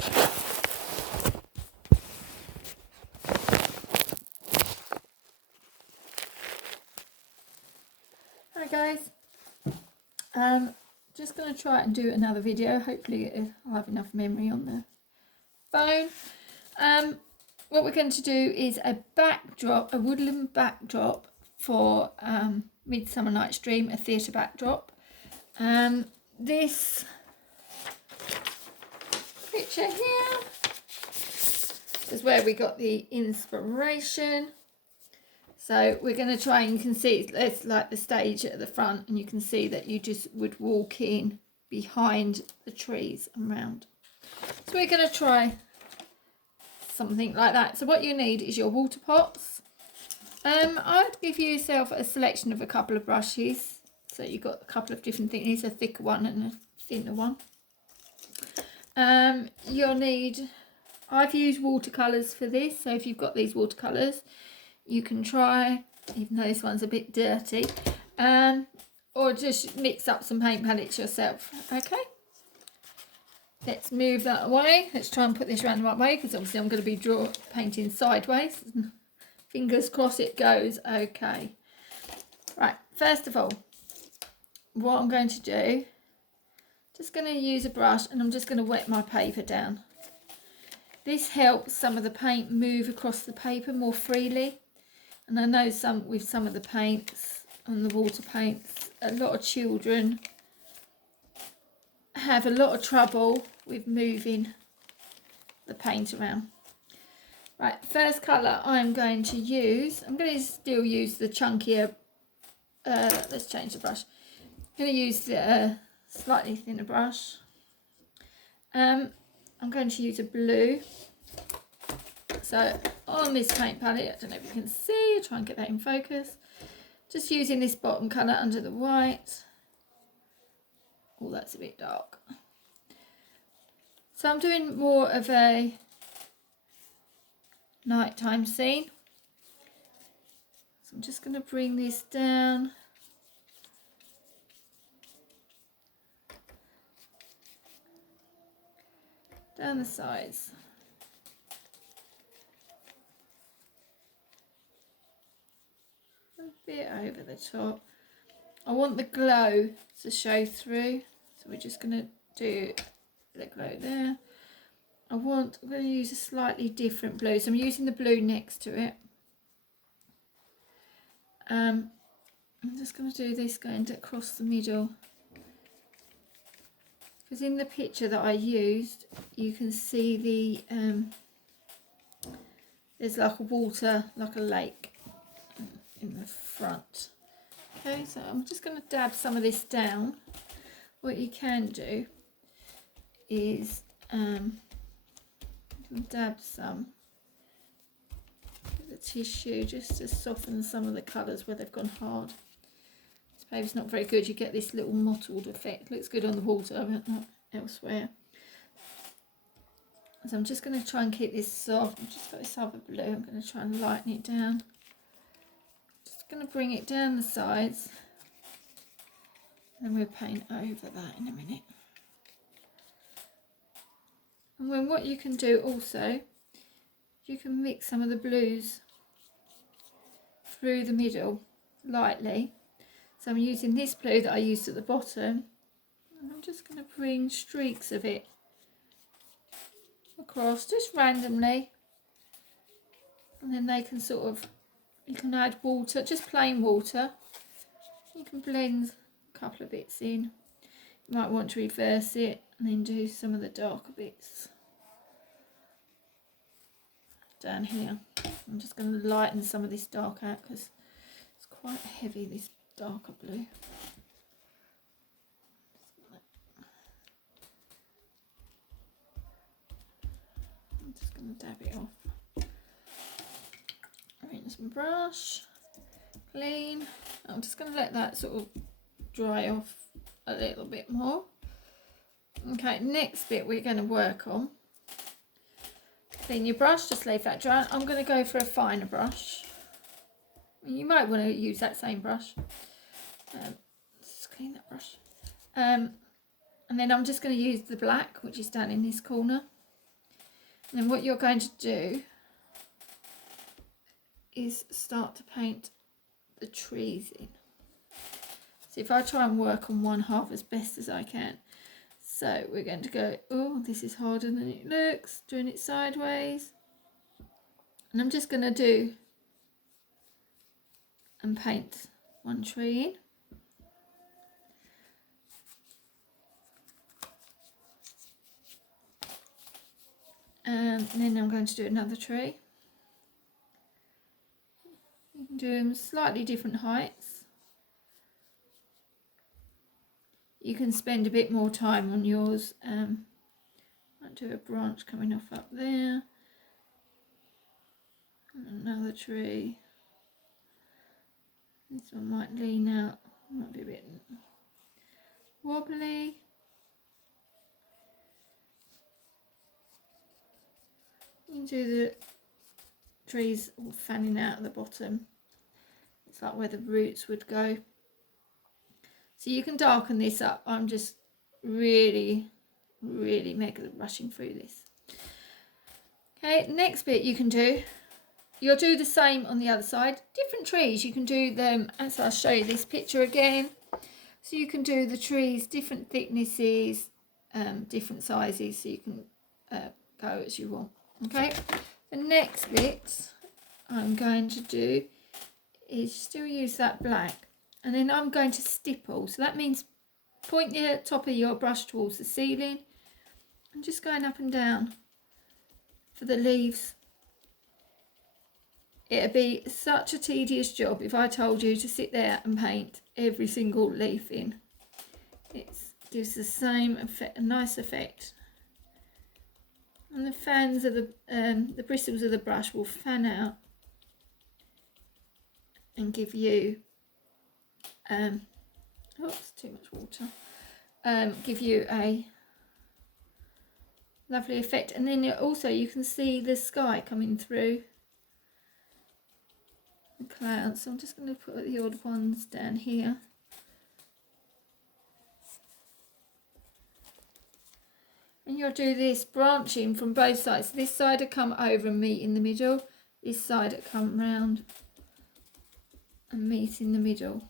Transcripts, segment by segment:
Hi guys, just going to try and do another video. Hopefully I'll have enough memory on the phone. What we're going to do is a backdrop, a woodland backdrop for Midsummer Night's Dream, a theatre backdrop. This picture here is where we got the inspiration. So we're going to try, and you can see it's like the stage at the front, and you can see that you just would walk in behind the trees and round. So we're going to try something like that. So what you need is your water pots. I'd give yourself a selection of a couple of brushes. So you've got a couple of different things, a thicker one and a thinner one. You'll need, I've used watercolours for this. So if you've got these watercolours, you can try, even though this one's a bit dirty, or just mix up some paint palettes yourself. Okay, let's move that away. Let's try and put this around the right way, because obviously I'm going to be painting sideways. Fingers crossed it goes okay. Right, first of all, what I'm going to do, just going to use a brush, and I'm just going to wet my paper down. This helps some of the paint move across the paper more freely. And I know with some of the paints and the water paints, a lot of children have a lot of trouble with moving the paint around. Right, first colour I'm going to use, I'm going to still use the chunkier, let's change the brush. I'm going to use the slightly thinner brush. I'm going to use a blue. So on this paint palette, I don't know if you can see, I'll try and get that in focus. Just using this bottom colour under the white. Oh, that's a bit dark. So I'm doing more of a nighttime scene. So I'm just going to bring this down. Down the sides. A bit over the top. I want the glow to show through, so we're just going to do the glow there. I'm going to use a slightly different blue, so I'm using the blue next to it. I'm just going to do this going across the middle, because in the picture that I used, you can see the there's like a water, like a lake in the front. Okay, so I'm just going to dab some of this down. What you can do is dab some with the tissue just to soften some of the colours where they've gone hard. This paper's not very good, you get this little mottled effect. Looks good on the water but not elsewhere. So I'm just going to try and keep this soft. I've just got this other blue, I'm going to try and lighten it down. Just going to bring it down the sides, and then we'll paint over that in a minute. And then what you can do also, you can mix some of the blues through the middle lightly. So I'm using this blue that I used at the bottom, and I'm just going to bring streaks of it across just randomly, and then they can sort of, you can add water, just plain water. You can blend a couple of bits in. You might want to reverse it and then do some of the darker bits down here. I'm just going to lighten some of this dark out because it's quite heavy, this darker blue. I'm just going to dab it off. Rinse my brush, clean. I'm just going to let that sort of dry off a little bit more. Okay, next bit we're going to work on. Clean your brush, just leave that dry. I'm going to go for a finer brush. You might want to use that same brush. Just clean that brush. And then I'm just going to use the black, which is down in this corner. And then what you're going to do is start to paint the trees in. So if I try and work on one half as best as I can. So we're going to go, oh, this is harder than it looks, doing it sideways. And I'm just going to do and paint one tree in. And then I'm going to do another tree. You can do them slightly different heights. You can spend a bit more time on yours. Might do a branch coming off up there. And another tree. This one might lean out, might be a bit wobbly. You can do the trees all fanning out at the bottom. It's like where the roots would go. So you can darken this up. I'm just really mega rushing through this. Okay, next bit you can do, you'll do the same on the other side. Different trees, you can do them as I'll show you this picture again. So you can do the trees different thicknesses, different sizes, so you can go as you want. Okay, the next bit I'm going to do is still use that black, and then I'm going to stipple. So that means point the top of your brush towards the ceiling and just going up and down for the leaves. It'd be such a tedious job if I told you to sit there and paint every single leaf in. It gives the same effect, a nice effect. And the fans of the bristles of the brush will fan out and give you, oops, too much water. Give you a lovely effect. And then also you can see the sky coming through the clouds. So I'm just going to put the odd ones down here. And you'll do this branching from both sides. This side will come over and meet in the middle. This side will come round and meet in the middle.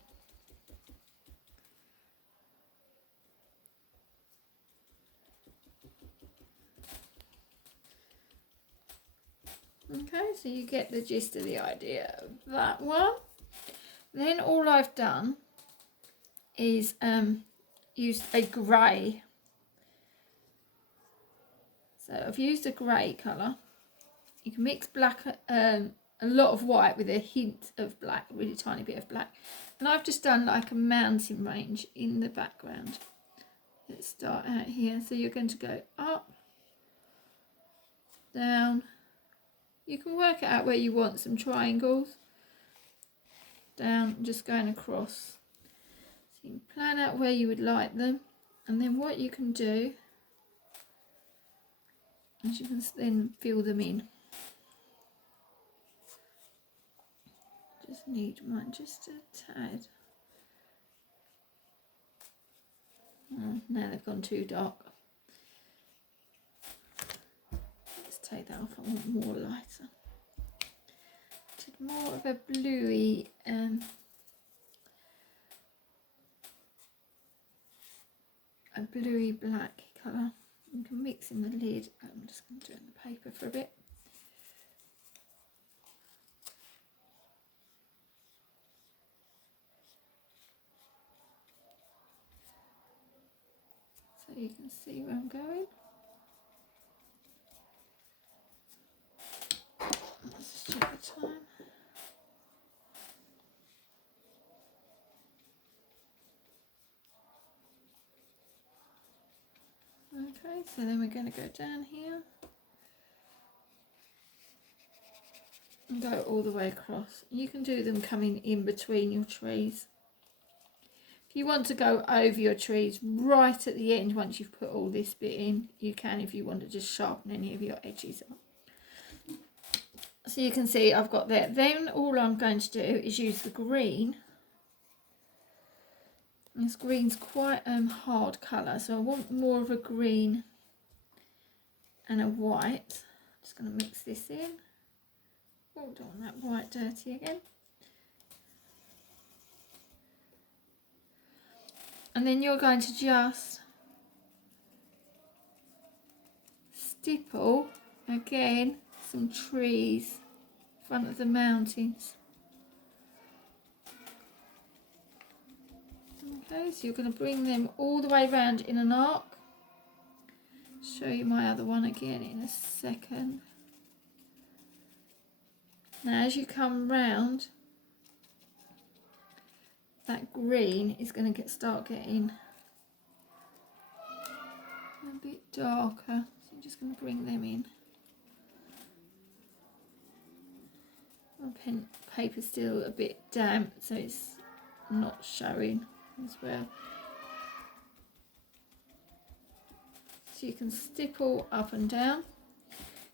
Okay, so you get the gist of the idea of that one. Then all I've done is used a grey. So I've used a grey colour. You can mix black, a lot of white with a hint of black, a really tiny bit of black. And I've just done like a mountain range in the background. Let's start out here. So you're going to go up, down. You can work it out where you want some triangles. Down, just going across. So you can plan out where you would like them. And then what you can do is you can then fill them in. Just need mine just a tad. Oh, now they've gone too dark. Let's take that off. I want more lighter. More of a bluey black colour. You can mix in the lid. I'm just going to do it in the paper for a bit. So you can see where I'm going. Let's just check the time. Okay, so then we're going to go down here and go all the way across. You can do them coming in between your trees. If you want to go over your trees right at the end, once you've put all this bit in, you can if you want to just sharpen any of your edges up. So you can see I've got that. Then all I'm going to do is use the green. This green's quite hard colour, so I want more of a green and a white. Just going to mix this in. Oh, don't want that white dirty again. And then you're going to just stipple again some trees in front of the mountains. Okay, so you're going to bring them all the way around in an arc. Show you my other one again in a second. Now as you come round, that green is going to start getting a bit darker. So I'm just going to bring them in. My pen paper's still a bit damp, so it's not showing as well. So you can stipple up and down.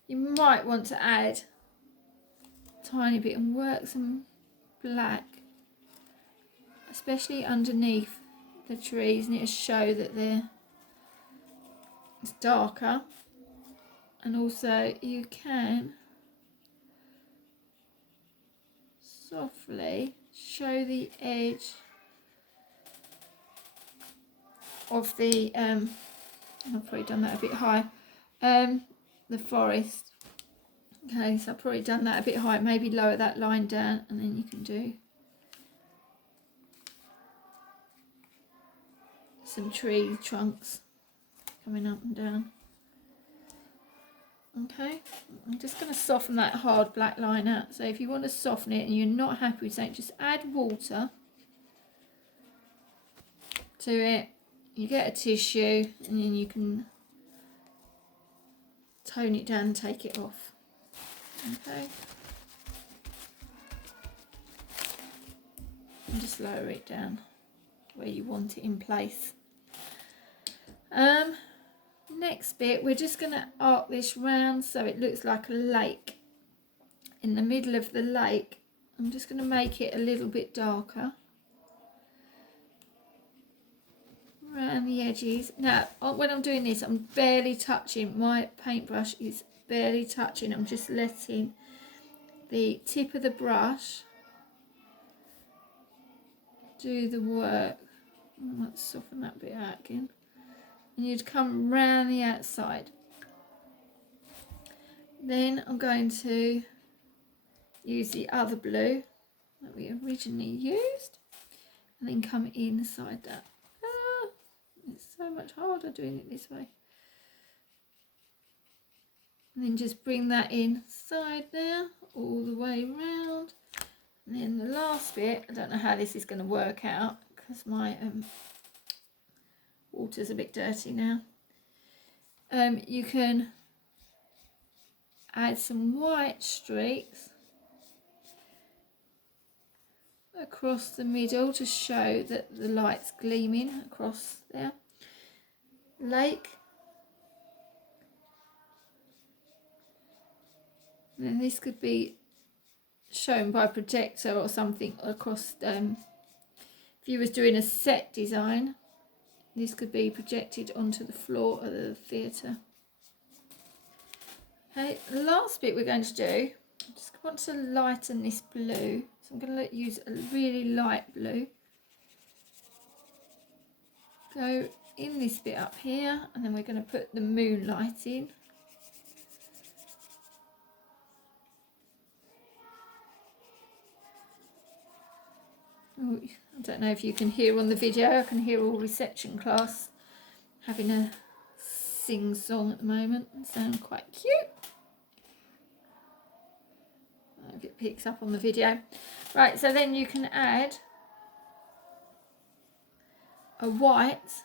You might want to add a tiny bit and work some black, especially underneath the trees, and it'll show that it's darker. And also you can softly show the edge of the I've probably done that a bit high, the forest. Okay, so I've probably done that a bit high. Maybe lower that line down, and then you can do some tree trunks coming up and down. Okay, I'm just going to soften that hard black line out. So if you want to soften it and you're not happy with something, just add water to it. You get a tissue and then you can tone it down and take it off. Okay, and just lower it down where you want it in place. Next bit, we're just going to arc this round so it looks like a lake. In the middle of the lake, I'm just going to make it a little bit darker around the edges. Now, when I'm doing this, I'm barely touching, my paintbrush is barely touching. I'm just letting the tip of the brush do the work. Let's soften that bit out again. And you'd come round the outside. Then I'm going to use the other blue that we originally used and then come inside that. It's so much harder doing it this way. And then just bring that inside there all the way around. And then the last bit, I don't know how this is going to work out because my water's a bit dirty now. You can add some white streaks across the middle to show that the light's gleaming across there. Lake. And then this could be shown by a projector or something across, if you was doing a set design, this could be projected onto the floor of the theatre. Okay, the last bit we're going to do, I just want to lighten this blue, so I'm going to use a really light blue. Go in this bit up here, and then we're going to put the moonlight in. Oh, I don't know if you can hear on the video, I can hear all reception class having a sing-song at the moment and sound quite cute. I hope it picks up on the video. Right, so then you can add a white.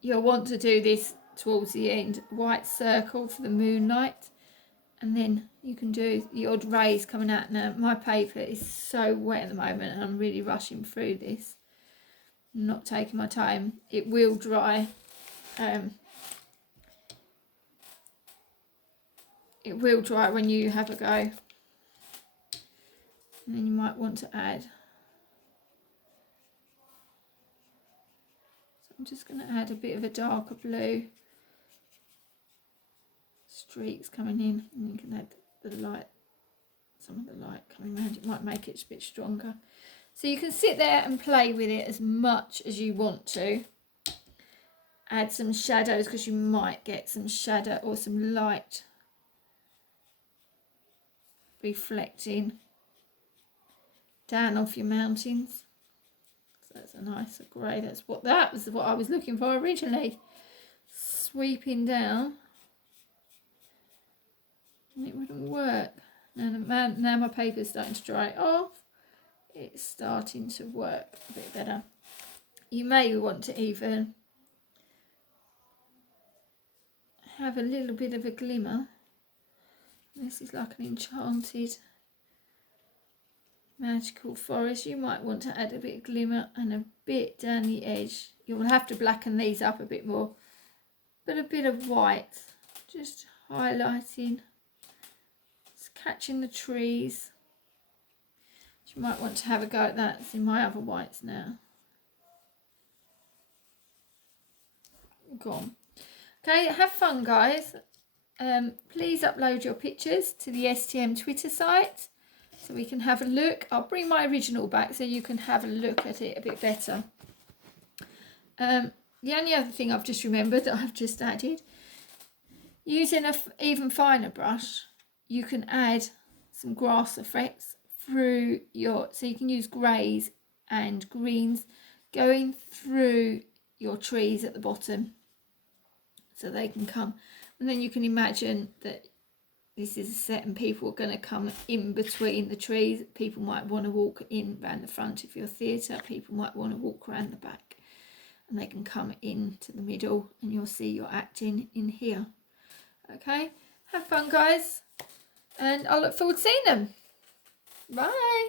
You'll want to do this towards the end, white circle for the moonlight, and then you can do the odd rays coming out. Now my paper is so wet at the moment and I'm really rushing through this. I'm not taking my time. It will dry. It will dry when you have a go. And then you might want to add. So I'm just going to add a bit of a darker blue streaks coming in, and you can add the light, some of the light coming around. It might make it a bit stronger. So you can sit there and play with it as much as you want to. Add some shadows, because you might get some shadow or some light reflecting down off your mountains. So that's a nice grey. That was what I was looking for originally. Sweeping down. And it wouldn't work. Now my paper's starting to dry off. It's starting to work a bit better. You may want to even have a little bit of a glimmer. This is like an enchanted magical forest. You might want to add a bit of glimmer and a bit down the edge. You'll have to blacken these up a bit more, but a bit of white, just highlighting, just catching the trees. You might want to have a go at that. It's in my other whites now. Gone. Okay, have fun, guys. Please upload your pictures to the STM Twitter site so we can have a look. I'll bring my original back so you can have a look at it a bit better. The only other thing I've just remembered that I've just added, using an even finer brush, you can add some grass effects through so you can use greys and greens going through your trees at the bottom, so they can come, and then you can imagine that this is a set and people are going to come in between the trees. People might want to walk in around the front of your theatre, people might want to walk around the back, and they can come into the middle and you'll see your acting in here. Okay, have fun, guys, and I look forward to seeing them. Bye.